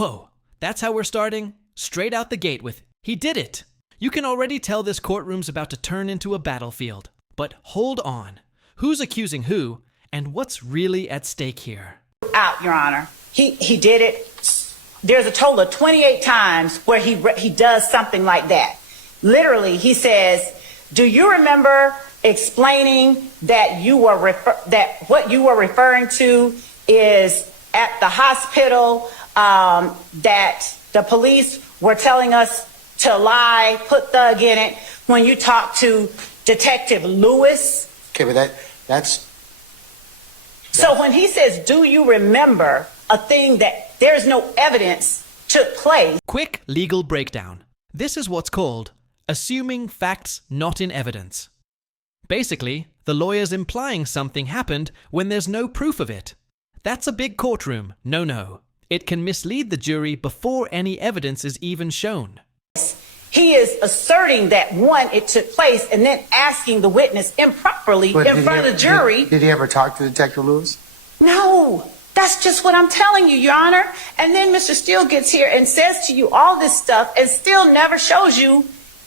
Whoa, that's how we're starting? Straight out the gate with, he did it! You can already tell this courtroom's about to turn into a battlefield. But hold on. Who's accusing who, and what's really at stake here? Out, Your Honor. He did it. There's a total of 28 times where he does something like that. Literally, he says, do you remember explaining that what you were referring to is at the hospital, that the police were telling us to lie, put thug in it, when you talked to Detective Lewis? Okay, but that's... So when he says, do you remember a thing that there's no evidence took place? Quick legal breakdown. This is what's called assuming facts not in evidence. Basically, the lawyer's implying something happened when there's no proof of it. That's a big courtroom no-no. It can mislead the jury before any evidence is even shown. He is asserting that, one, it took place, and then asking the witness improperly in front of the jury. Did he ever talk to Detective Lewis? No, that's just what I'm telling you, Your Honor. And then Mr. Steele gets here and says to you all this stuff and still never shows you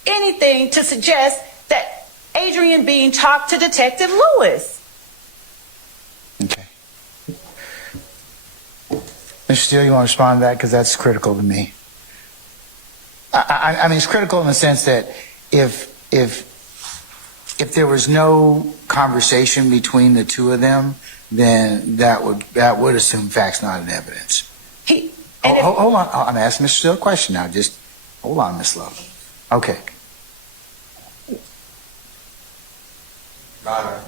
anything to suggest that Adrian Bean talked to Detective Lewis. Okay. Mr. Steele, you want to respond to that? Because that's critical to me. I mean, it's critical in the sense that if there was no conversation between the two of them, then that would assume facts not in evidence. Hold on, I'm asking Mr. Steele a question now. Just hold on, Miss Love. Okay. Your Honor,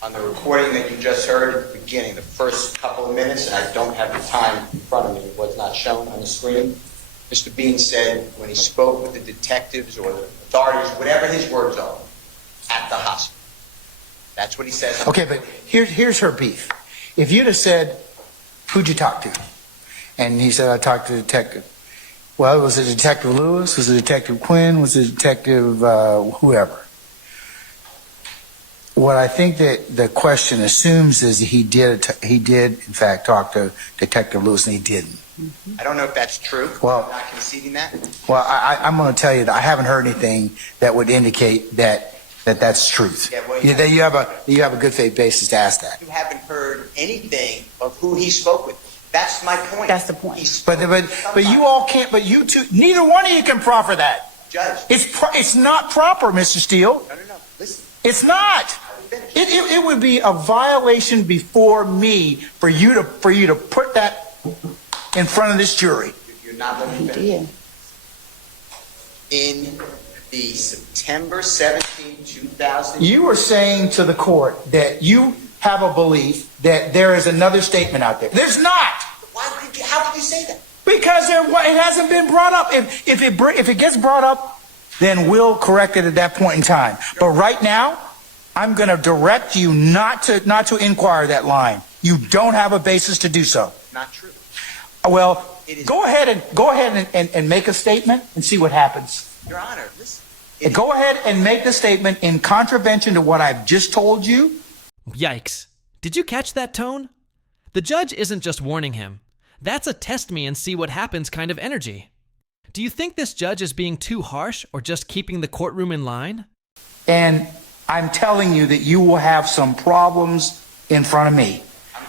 on the recording that you just heard at the beginning, the first couple of minutes, and I don't have the time in front of me, it was not shown on the screen. Mr. Bean said when he spoke with the detectives or the authorities, whatever his words are, at the hospital. That's what he says. Okay, but here's her beef. If you'd have said, who'd you talk to? And he said, I talked to the detective. Well, was it Detective Lewis? Was it Detective Quinn? Was it Detective whoever? What I think that the question assumes is he did in fact talk to Detective Lewis, and he didn't. I don't know if that's true. Well, I'm not conceding that. Well, I'm going to tell you that I haven't heard anything that would indicate that's truth. Yeah, well, that you have a good faith basis to ask that. You haven't heard anything of who he spoke with. That's my point. That's the point. But you all can't. But you two, neither one of you can proffer that. Judge. It's not proper, Mr. Steele. No. Listen. It's not. It would be a violation before me for you to put that in front of this jury. You're not letting me finish. In the September 17, 2000. You are saying to the court that you have a belief that there is another statement out there. There's not. How could you say that? Because it hasn't been brought up. If it gets brought up, then we'll correct it at that point in time. But right now, I'm going to direct you not to inquire that line. You don't have a basis to do so. Not true. Well, go ahead and make a statement and see what happens. Your Honor, listen. Go ahead and make the statement in contravention to what I've just told you. Yikes. Did you catch that tone? The judge isn't just warning him. That's a test me and see what happens kind of energy. Do you think this judge is being too harsh or just keeping the courtroom in line? And I'm telling you that you will have some problems in front of me.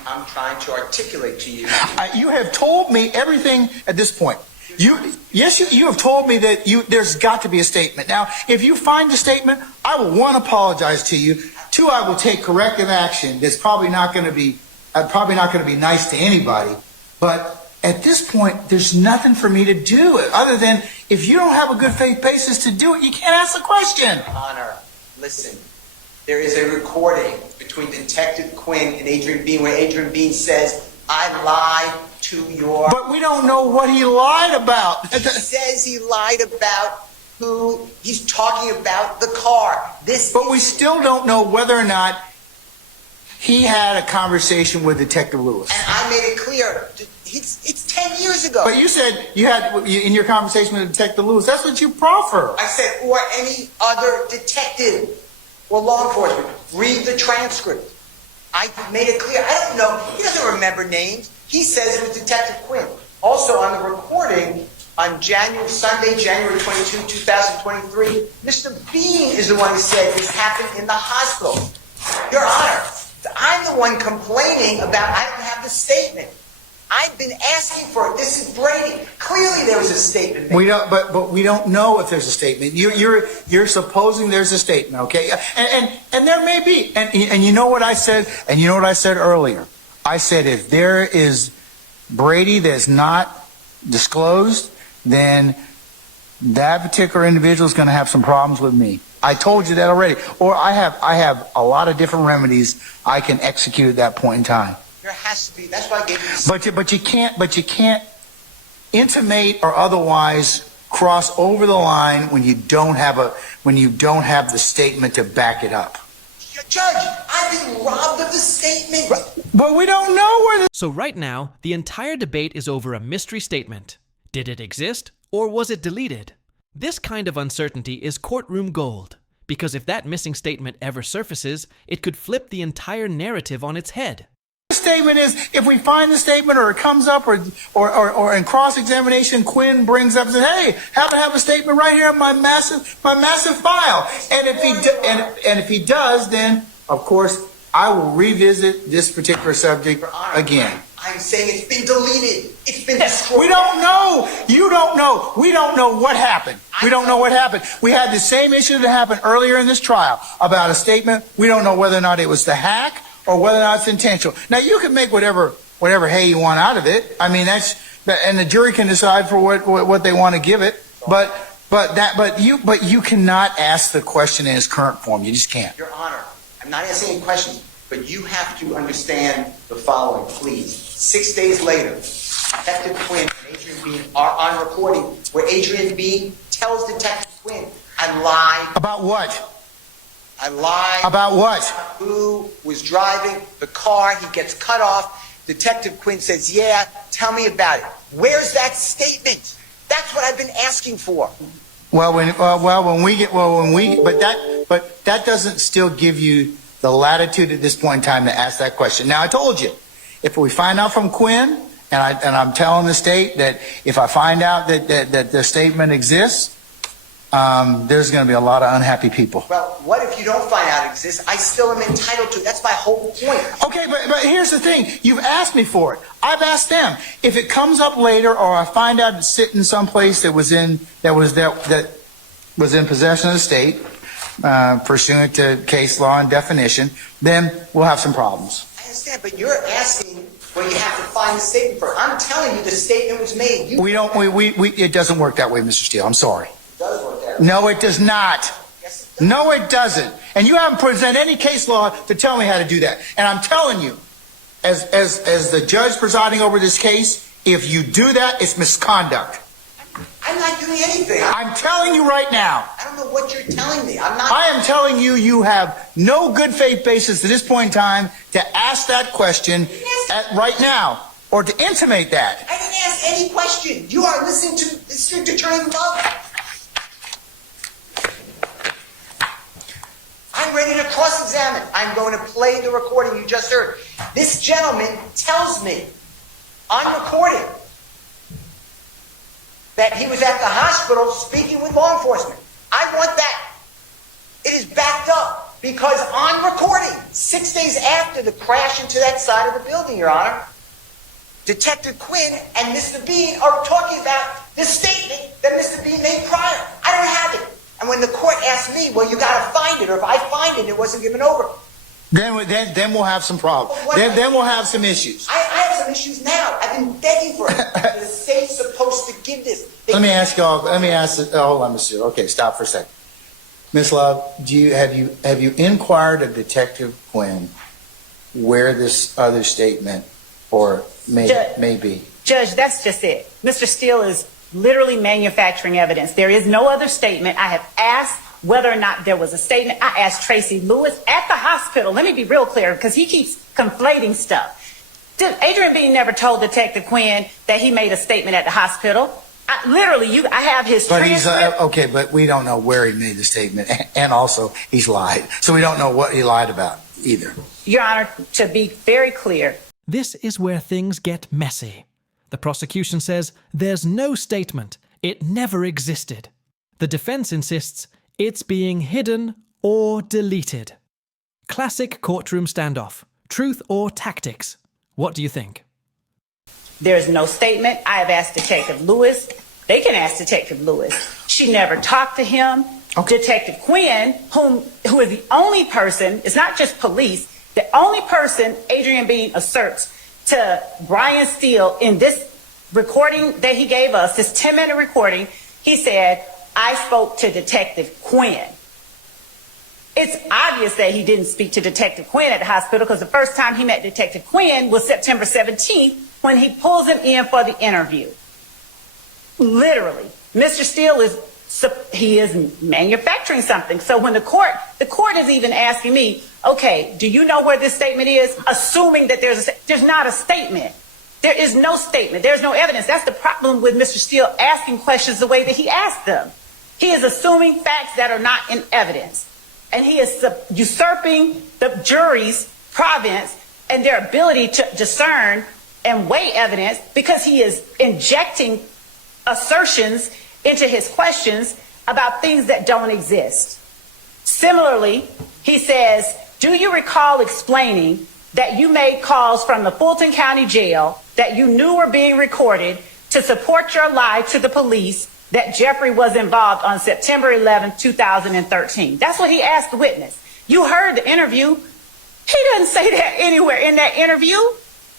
I'm trying to articulate to you. You have told me everything at this point. You have told me that there's got to be a statement. Now, if you find the statement, I will, one, apologize to you. Two, I will take corrective action. That's probably not going to be nice to anybody. But at this point, there's nothing for me to do other than if you don't have a good faith basis to do it, you can't ask the question. Your Honor, listen. There is a recording between Detective Quinn and Adrian Bean where Adrian Bean says, I lied to your... But we don't know what he lied about. He says he lied about who he's talking about, the car. But we still don't know whether or not he had a conversation with Detective Lewis. And I made it clear. It's 10 years ago. But you said you had, in your conversation with Detective Lewis, that's what you proffer. I said, or any other detective or law enforcement. Read the transcript. I made it clear. I don't know. He doesn't remember names. He says it was Detective Quinn. Also on the recording, on Sunday, January 22, 2023, Mr. Bean is the one who said this happened in the hospital. Your Honor, I'm the one complaining about I don't have the statement. I've been asking for it. This is Brady. Clearly there was a statement made. We don't, but we don't know if there's a statement. You're supposing there's a statement, okay? And there may be. And you know what I said? And you know what I said earlier? I said if there is Brady that's not disclosed, then that particular individual is going to have some problems with me. I told you that already. Or I have a lot of different remedies I can execute at that point in time. There has to be. That's why I gave you. But you can't intimate or otherwise cross over the line when you don't have the statement to back it up. Judge, I've been robbed of the statement. But we don't know where the... So right now, the entire debate is over a mystery statement. Did it exist, or was it deleted? This kind of uncertainty is courtroom gold, because if that missing statement ever surfaces, it could flip the entire narrative on its head. The statement is, if we find the statement or it comes up or in cross-examination, Quinn brings up and says, hey, happen to have a statement right here in my massive file. And if he does, then, of course, I will revisit this particular subject again. I'm saying it's been deleted. It's been destroyed. We don't know. You don't know. We don't know what happened. We don't know what happened. We had the same issue that happened earlier in this trial about a statement. We don't know whether or not it was the hack or whether or not it's intentional. Now, you can make whatever hay you want out of it. I mean, and the jury can decide for what they want to give it. But you cannot ask the question in its current form. You just can't. Your Honor, I'm not asking any questions, but you have to understand the following, please. 6 days later, Detective Quinn and Adrian Bean are on recording where Adrian Bean tells Detective Quinn, I lied. About what? I lied. About what? Who was driving the car? He gets cut off. Detective Quinn says, yeah, tell me about it. Where's that statement? That's what I've been asking for. But that doesn't still give you the latitude at this point in time to ask that question. Now, I told you, if we find out from Quinn, and I'm telling the state that if I find out that the statement exists, there's going to be a lot of unhappy people. Well, what if you don't find out it exists? I still am entitled to it. That's my whole point. Okay, but here's the thing. You've asked me for it. I've asked them. If it comes up later, or I find out it's sitting someplace that was in possession of the state, pursuant to case law and definition, then we'll have some problems. I understand, but you're asking where you have to find the statement for. I'm telling you the statement was made. It doesn't work that way, Mr. Steele. I'm sorry. It does work that way. No, it does not. Yes, it does. No, it doesn't. And you haven't presented any case law to tell me how to do that. And I'm telling you, as the judge presiding over this case, if you do that, it's misconduct. I'm not doing anything. I'm telling you right now. I don't know what you're telling me. I'm not. I am telling you, you have no good faith basis at this point in time to ask that question right now, or to intimate that. I didn't ask any question. You are listening to District Attorney Love. I'm ready to cross-examine. I'm going to play the recording you just heard. This gentleman tells me on recording that he was at the hospital speaking with law enforcement. I want that. It is backed up because on recording, 6 days after the crash into that side of the building, Your Honor, Detective Quinn and Mr. Bean are talking about the statement that Mr. Bean made prior. I don't have it. And when the court asked me, well, you got to find it, or if I find it, it wasn't given over. Then we'll have some problems. Then we'll have some issues. I have some issues now. I've been begging for it. The state's supposed to give this. Hold on, Mr. Okay, stop for a second. Ms. Love, have you inquired of Detective Quinn where this other statement may be? Judge, that's just it. Mr. Steele is literally manufacturing evidence. There is no other statement. I have asked whether or not there was a statement. I asked Tracy Lewis at the hospital. Let me be real clear, because he keeps conflating stuff. Adrian Bean never told Detective Quinn that he made a statement at the hospital. I have his transcript. Okay, but we don't know where he made the statement, and also he's lied. So we don't know what he lied about either. Your Honor, to be very clear. This is where things get messy. The The prosecution says there's no statement. It never existed. The defense insists it's being hidden or deleted. Classic courtroom standoff. Truth or tactics? What do you think? There's no statement. I have asked Detective Lewis. They can ask Detective Lewis. She never talked to him. Okay. Detective Quinn, who is the only person, it's not just police, the only person Adrian Bean asserts to Brian Steele in this recording that he gave us, this 10-minute recording, he said, I spoke to Detective Quinn. It's obvious that he didn't speak to Detective Quinn at the hospital because the first time he met Detective Quinn was September 17th when he pulls him in for the interview. Literally. Mr. Steele is manufacturing something. So when the court is even asking me, okay, do you know where this statement is? Assuming that there's not a statement. There is no statement. There's no evidence. That's the problem with Mr. Steele asking questions the way that he asked them. He is assuming facts that are not in evidence. And he is usurping the jury's province and their ability to discern and weigh evidence because he is injecting assertions into his questions about things that don't exist. Similarly, he says, do you recall explaining that you made calls from the Fulton County Jail that you knew were being recorded to support your lie to the police that Jeffrey was involved on September 11, 2013? That's what he asked the witness. You heard the interview. He doesn't say that anywhere in that interview.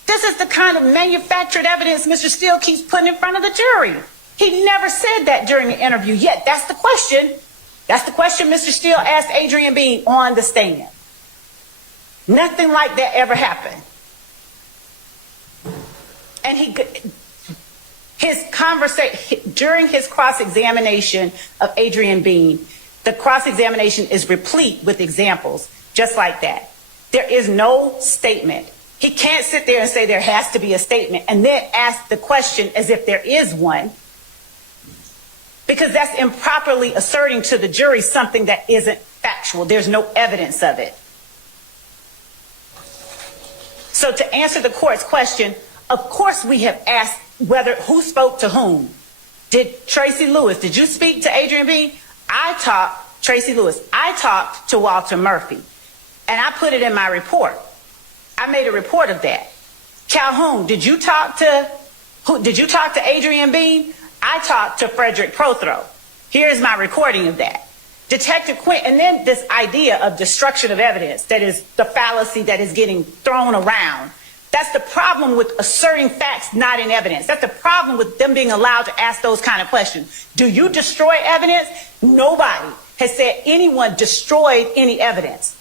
This is the kind of manufactured evidence Mr. Steele keeps putting in front of the jury. He never said that during the interview, yet that's the question. That's the question Mr. Steele asked Adrian Bean on the stand. Nothing like that ever happened. And his conversation during his cross-examination of Adrian Bean, the cross-examination is replete with examples just like that. There is no statement. He can't sit there and say there has to be a statement and then ask the question as if there is one, because that's improperly asserting to the jury something that isn't factual. There's no evidence of it. So to answer the court's question, of course we have asked who spoke to whom. Did Tracy Lewis, did you speak to Adrian Bean? Tracy Lewis, I talked to Walter Murphy, and I put it in my report. I made a report of that. Calhoun, did you talk to Adrian Bean? I talked to Frederick Prothro. Here's my recording of that. Detective Quinn, and then this idea of destruction of evidence, that is the fallacy that is getting thrown around. That's the problem with asserting facts not in evidence. That's the problem with them being allowed to ask those kind of questions. Do you destroy evidence? Nobody has said anyone destroyed any evidence.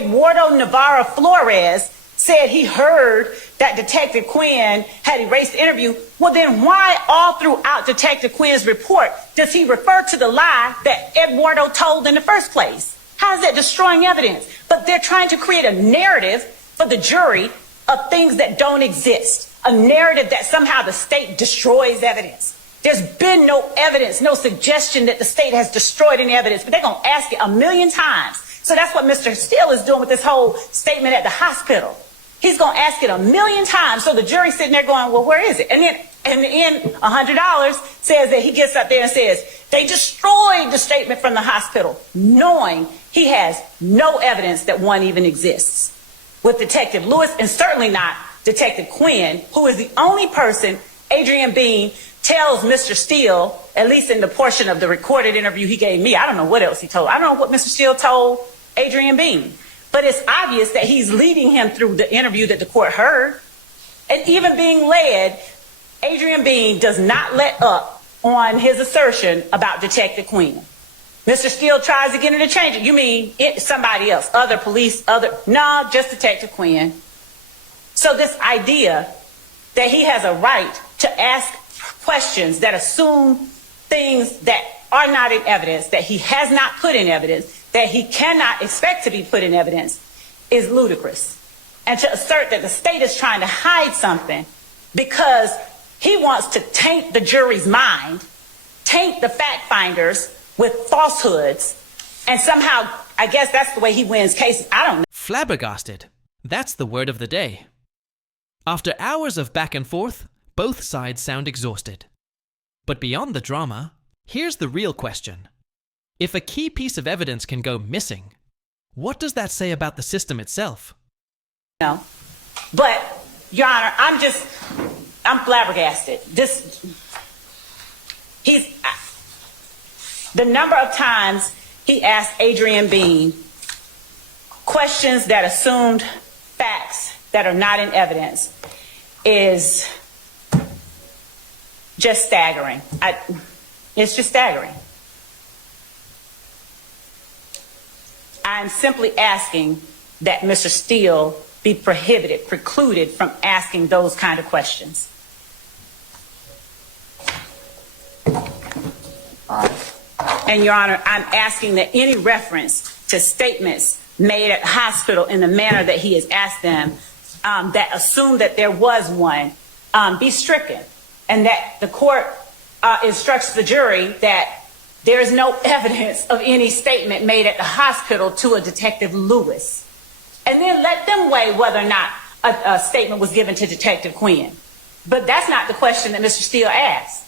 Eduardo Navarro Flores said he heard that Detective Quinn had erased the interview. Well, then why all throughout Detective Quinn's report does he refer to the lie that Eduardo told in the first place? How is that destroying evidence? But they're trying to create a narrative for the jury of things that don't exist. A narrative that somehow the state destroys evidence. There's been no evidence, no suggestion that the state has destroyed any evidence, but they're going to ask it a million times. So that's what Mr. Steele is doing with this whole statement at the hospital. He's going to ask it a million times. So the jury's sitting there going, well, where is it? And then in the end, $100 says that he gets up there and says, they destroyed the statement from the hospital, knowing he has no evidence that one even exists. With Detective Lewis, and certainly not Detective Quinn, who is the only person Adrian Bean tells Mr. Steele, at least in the portion of the recorded interview he gave me. I don't know what else he told. I don't know what Mr. Steele told Adrian Bean. But it's obvious that he's leading him through the interview that the court heard. And even being led, Adrian Bean does not let up on his assertion about Detective Quinn. Mr. Steele tries to get him to change it. You mean somebody else, other police, no, just Detective Quinn. So this idea that he has a right to ask questions that assume things that are not in evidence, that he has not put in evidence, that he cannot expect to be put in evidence, is ludicrous. And to assert that the state is trying to hide something because he wants to taint the jury's mind, taint the fact finders with falsehoods, and somehow, I guess that's the way he wins cases. I don't know. Flabbergasted. That's the word of the day. After hours of back and forth, Both sides sound exhausted. But beyond the drama, here's the real question. If a key piece of evidence can go missing, what does that say about the system itself? No. But, Your Honor, I'm flabbergasted. The number of times he asked Adrian Bean questions that assumed facts that are not in evidence is just staggering. It's just staggering. I'm simply asking that Mr. Steele be precluded from asking those kind of questions. And, Your Honor, I'm asking that any reference to statements made at the hospital in the manner that he has asked them, that assume that there was one, be stricken, and that the court instructs the jury that there is no evidence of any statement made at the hospital to a Detective Lewis. And then let them weigh whether or not a statement was given to Detective Quinn. But that's not the question that Mr. Steele asked.